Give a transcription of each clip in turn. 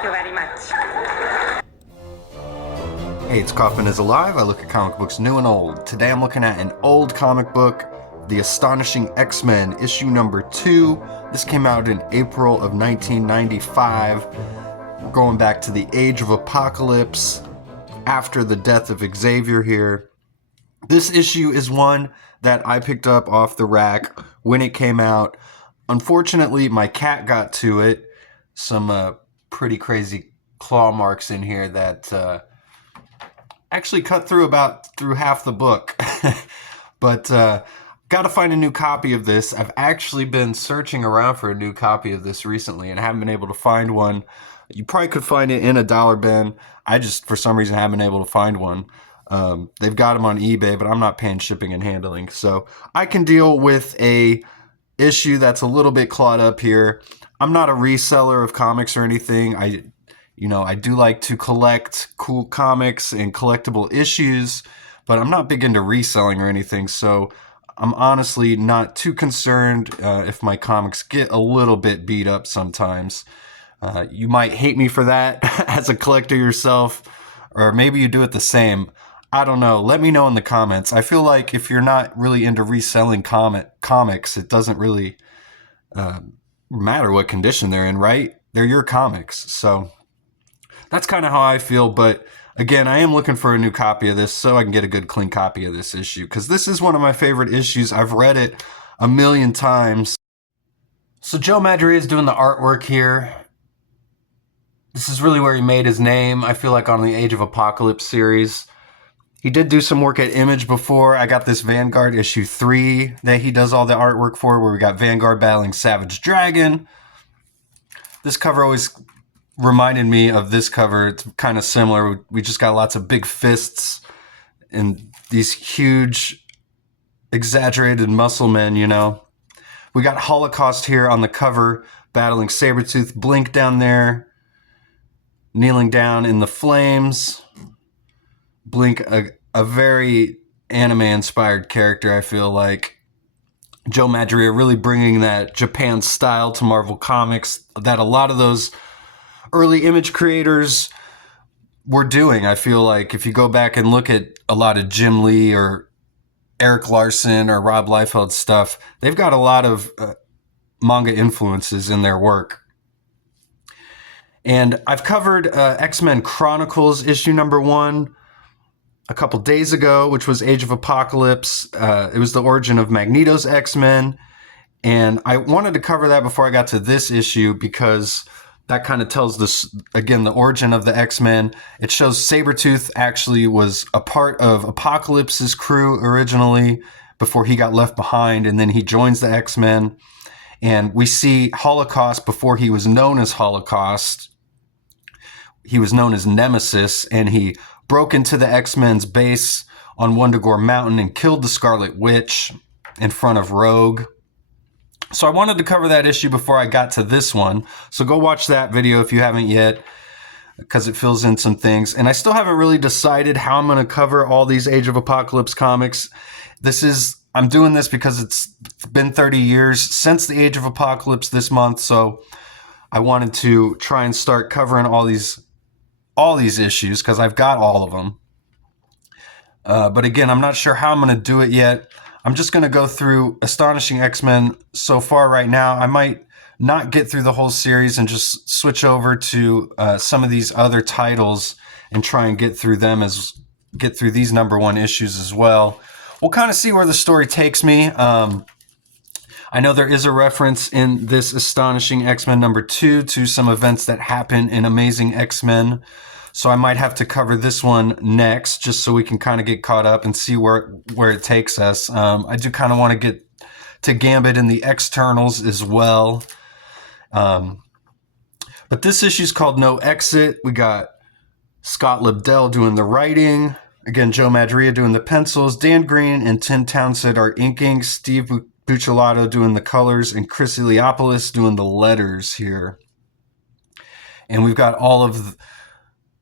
Thank you very much. Hey, it's Kaufman is Alive. I look at comic books new and old. Today I'm looking at an old comic book, The Astonishing X-Men, issue number 2. This came out in April of 1995. We're going back to the Age of Apocalypse, after the death of Xavier here. This issue is one that I picked up off the rack when it came out. Unfortunately, my cat got to it. Some pretty crazy claw marks in here that actually cut through half the book. But got to find a new copy of this. I've actually been searching around for a new copy of this recently and haven't been able to find one. You probably could find it in a dollar bin. I just, for some reason, haven't been able to find one. They've got them on eBay, but I'm not paying shipping and handling. So I can deal with a issue that's a little bit clawed up here. I'm not a reseller of comics or anything. I do like to collect cool comics and collectible issues, but I'm not big into reselling or anything. So I'm honestly not too concerned if my comics get a little bit beat up sometimes. You might hate me for that as a collector yourself, or maybe you do it the same. I don't know. Let me know in the comments. I feel like if you're not really into reselling comics, it doesn't really matter what condition they're in, right? They're your comics. So that's kind of how I feel. But again, I am looking for a new copy of this so I can get a good clean copy of this issue, because this is one of my favorite issues. I've read it a million times. So Joe Madureira is doing the artwork here. This is really where he made his name, I feel like, on the Age of Apocalypse series. He did do some work at Image before. I got this Vanguard issue 3 that he does all the artwork for, where we got Vanguard battling Savage Dragon. This cover always reminded me of this cover. It's kind of similar. We just got lots of big fists and these huge, exaggerated muscle men, you know. We got Holocaust here on the cover, battling Sabretooth. Blink down there, kneeling down in the flames. Blink, a very anime-inspired character, I feel like. Joe Madureira really bringing that Japan style to Marvel Comics that a lot of those early Image creators were doing. I feel like if you go back and look at a lot of Jim Lee or Eric Larson or Rob Liefeld's stuff, they've got a lot of manga influences in their work. And I've covered X-Men Chronicles issue number 1 a couple days ago, which was Age of Apocalypse. It was the origin of Magneto's X-Men. And I wanted to cover that before I got to this issue because that kind of tells this, again, the origin of the X-Men. It shows Sabretooth actually was a part of Apocalypse's crew originally before he got left behind, and then he joins the X-Men. And we see Holocaust before he was known as Holocaust. He was known as Nemesis, and he broke into the X-Men's base on Wundagore Mountain and killed the Scarlet Witch in front of Rogue. So I wanted to cover that issue before I got to this one. So go watch that video if you haven't yet, because it fills in some things. And I still haven't really decided how I'm going to cover all these Age of Apocalypse comics. I'm doing this because it's been 30 years since the Age of Apocalypse this month. So I wanted to try and start covering all these issues because I've got all of them. But again, I'm not sure how I'm going to do it yet. I'm just going to go through Astonishing X-Men so far right now. I might not get through the whole series and just switch over to some of these other titles and try and get through these number 1 issues as well. We'll kind of see where the story takes me. I know there is a reference in this Astonishing X-Men number 2 to some events that happen in Amazing X-Men. So I might have to cover this one next just so we can kind of get caught up and see where it takes us. I do kind of want to get to Gambit and the Externals as well. But this issue is called No Exit. We got Scott Lobdell doing the writing. Again, Joe Madureira doing the pencils. Dan Green and Tim Townsend are inking. Steve Buccellato doing the colors. And Chris Eliopoulos doing the letters here. And we've got all of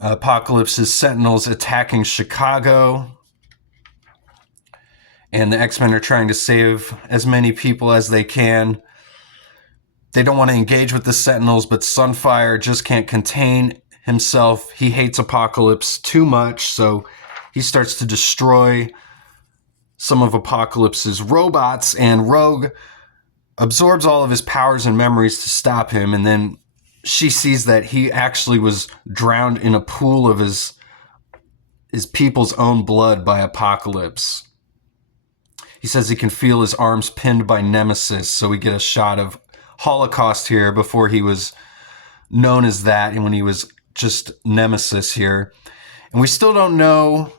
Apocalypse's Sentinels attacking Chicago. And the X-Men are trying to save as many people as they can. they don't want to engage with the Sentinels, but Sunfire just can't contain himself. He hates Apocalypse too much, so he starts to destroy some of Apocalypse's robots, and Rogue absorbs all of his powers and memories to stop him, and then she sees that he actually was drowned in a pool of his people's own blood by Apocalypse. He says he can feel his arms pinned by Nemesis, so we get a shot of Holocaust here before he was known as that, and when he was just Nemesis here. And we still don't know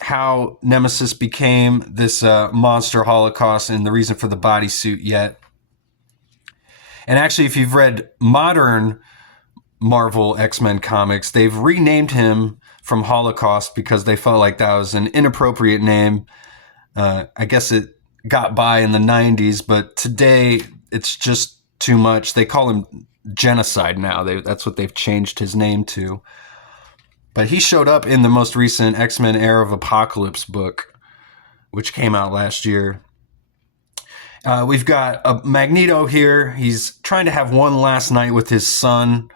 how Nemesis became this monster Holocaust and the reason for the bodysuit yet. And actually, if you've read modern Marvel X-Men comics, they've renamed him from Holocaust because they felt like that was an inappropriate name. I guess it got by in the 90s, but today it's just too much. They call him Genocide now. That's what they've changed his name to. But he showed up in the most recent X-Men Era of Apocalypse book, which came out last year. We've got a Magneto here. He's trying to have one last night with his son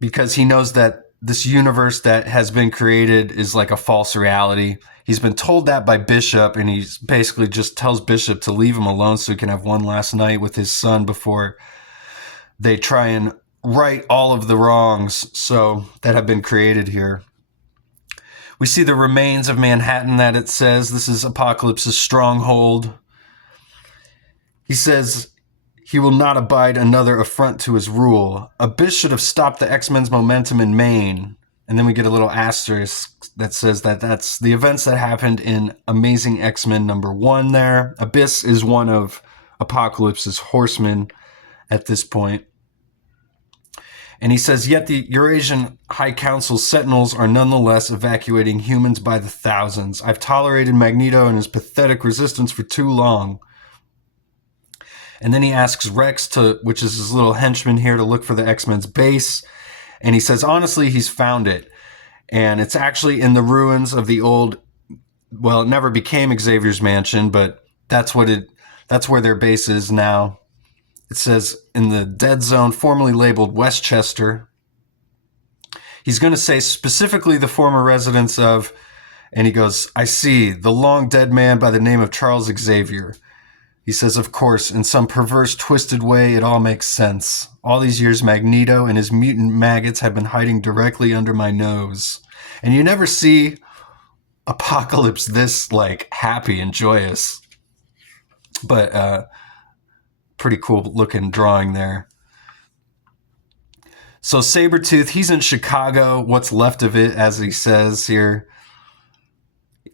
because he knows that this universe that has been created is like a false reality. He's been told that by Bishop, and he basically just tells Bishop to leave him alone so he can have one last night with his son before they try and right all of the wrongs that have been created here. We see the remains of Manhattan that it says. This is Apocalypse's stronghold. He says he will not abide another affront to his rule. Abyss should have stopped the X-Men's momentum in Maine. And then we get a little asterisk that says that that's the events that happened in Amazing X-Men #1 there. Abyss is one of Apocalypse's horsemen at this point. And he says, yet the Eurasian High Council's Sentinels are nonetheless evacuating humans by the thousands. I've tolerated Magneto and his pathetic resistance for too long. And then he asks Rex, which is his little henchman here, to look for the X-Men's base. And he says, honestly, he's found it. And it's actually in the ruins of the old, well, it never became Xavier's mansion, but that's where their base is now. It says in the dead zone, formerly labeled Westchester. He's going to say specifically the former residence of, and he goes, I see, the long dead man by the name of Charles Xavier. He says, of course, in some perverse, twisted way, it all makes sense. All these years, Magneto and his mutant maggots have been hiding directly under my nose. And you never see Apocalypse this, like, happy and joyous. But, pretty cool looking drawing there. So Sabretooth, he's in Chicago, what's left of it, as he says here,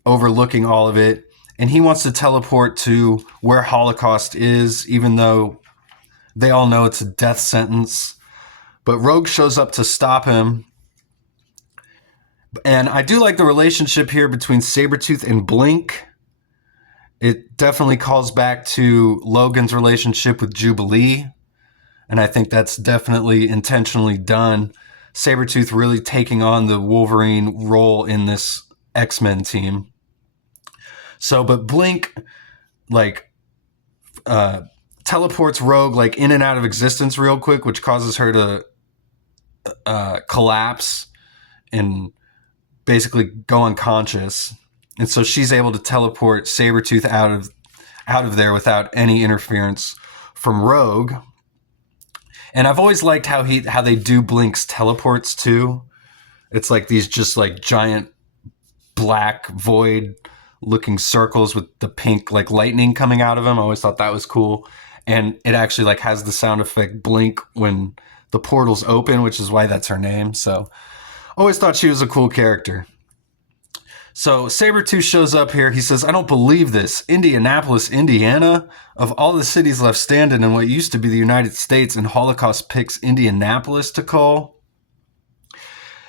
overlooking all of it. And he wants to teleport to where Holocaust is, even though they all know it's a death sentence. But Rogue shows up to stop him. And I do like the relationship here between Sabretooth and Blink. It definitely calls back to Logan's relationship with Jubilee. And I think that's definitely intentionally done. Sabretooth really taking on the Wolverine role in this X-Men team. So, but Blink, like, teleports Rogue, like, in and out of existence real quick, which causes her to collapse and basically go unconscious. And so she's able to teleport Sabretooth out of there without any interference from Rogue. And I've always liked how they do Blink's teleports too. It's like these just like giant black void looking circles with the pink like lightning coming out of them. I always thought that was cool. And it actually like has the sound effect blink when the portals open, which is why that's her name. So always thought she was a cool character. So Sabretooth shows up here. He says, I don't believe this. Indianapolis, Indiana? Of all the cities left standing in what used to be the United States, and Holocaust picks Indianapolis to call.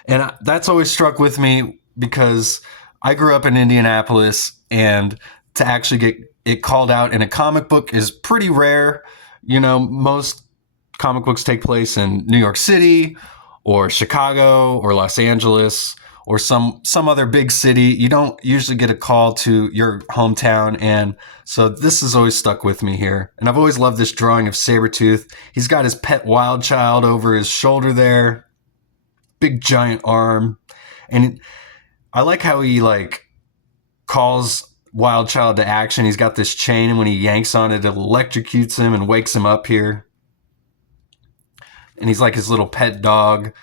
And that's always struck with me because I grew up in Indianapolis, and to actually get it called out in a comic book is pretty rare. You know, most comic books take place in New York City or Chicago or Los Angeles or some other big city, you don't usually get a call to your hometown. And so this has always stuck with me here. And I've always loved this drawing of Sabretooth. He's got his pet wild child over his shoulder there, big giant arm. And I like how he like calls Wild Child to action. He's got this chain, and when he yanks on it, it electrocutes him and wakes him up here. And he's like his little pet dog.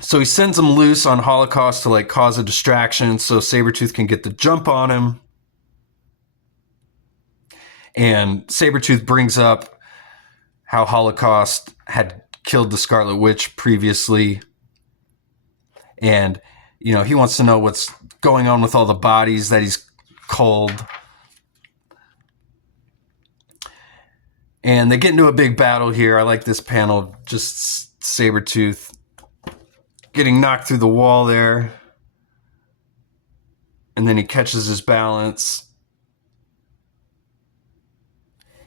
So he sends him loose on Holocaust to like cause a distraction so Sabretooth can get the jump on him. And Sabretooth brings up how Holocaust had killed the Scarlet Witch previously. And, you know, he wants to know what's going on with all the bodies that he's culled. And they get into a big battle here. I like this panel, just Sabretooth getting knocked through the wall there. And then he catches his balance.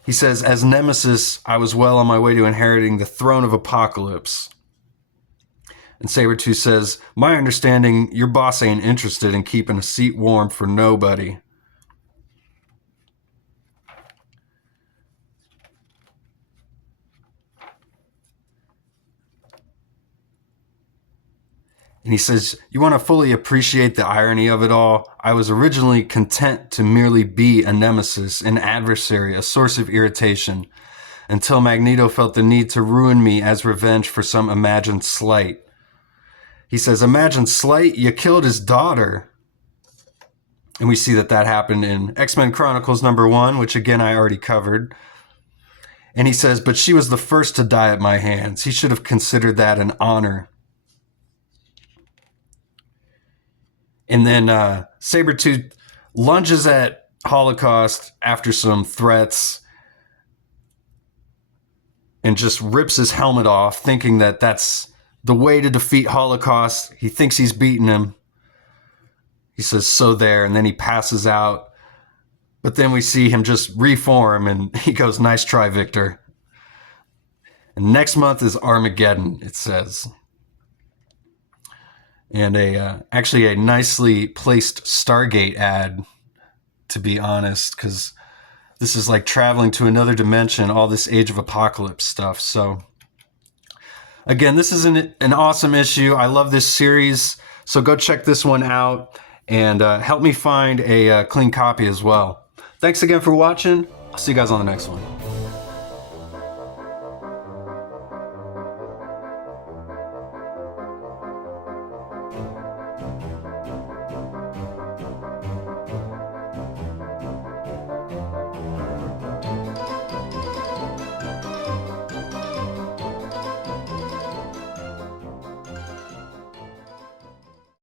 He says, as Nemesis, I was well on my way to inheriting the throne of Apocalypse. And Sabretooth says, my understanding, your boss ain't interested in keeping a seat warm for nobody. And he says, you want to fully appreciate the irony of it all? I was originally content to merely be a nemesis, an adversary, a source of irritation, until Magneto felt the need to ruin me as revenge for some imagined slight. He says, imagine slight, you killed his daughter. And we see that happened in X-Men Chronicles #1, which again I already covered. And he says, but she was the first to die at my hands. He should have considered that an honor. And then Sabretooth lunges at Holocaust after some threats and just rips his helmet off, thinking that that's the way to defeat Holocaust. He thinks he's beaten him. He says, so there, and then he passes out. But then we see him just reform, and he goes, nice try, Victor. And next month is Armageddon, it says. And actually a nicely placed Stargate ad, to be honest, because this is like traveling to another dimension, all this Age of Apocalypse stuff. So again, this is an awesome issue. I love this series. So go check this one out and help me find a clean copy as well. Thanks again for watching. I'll see you guys on the next one.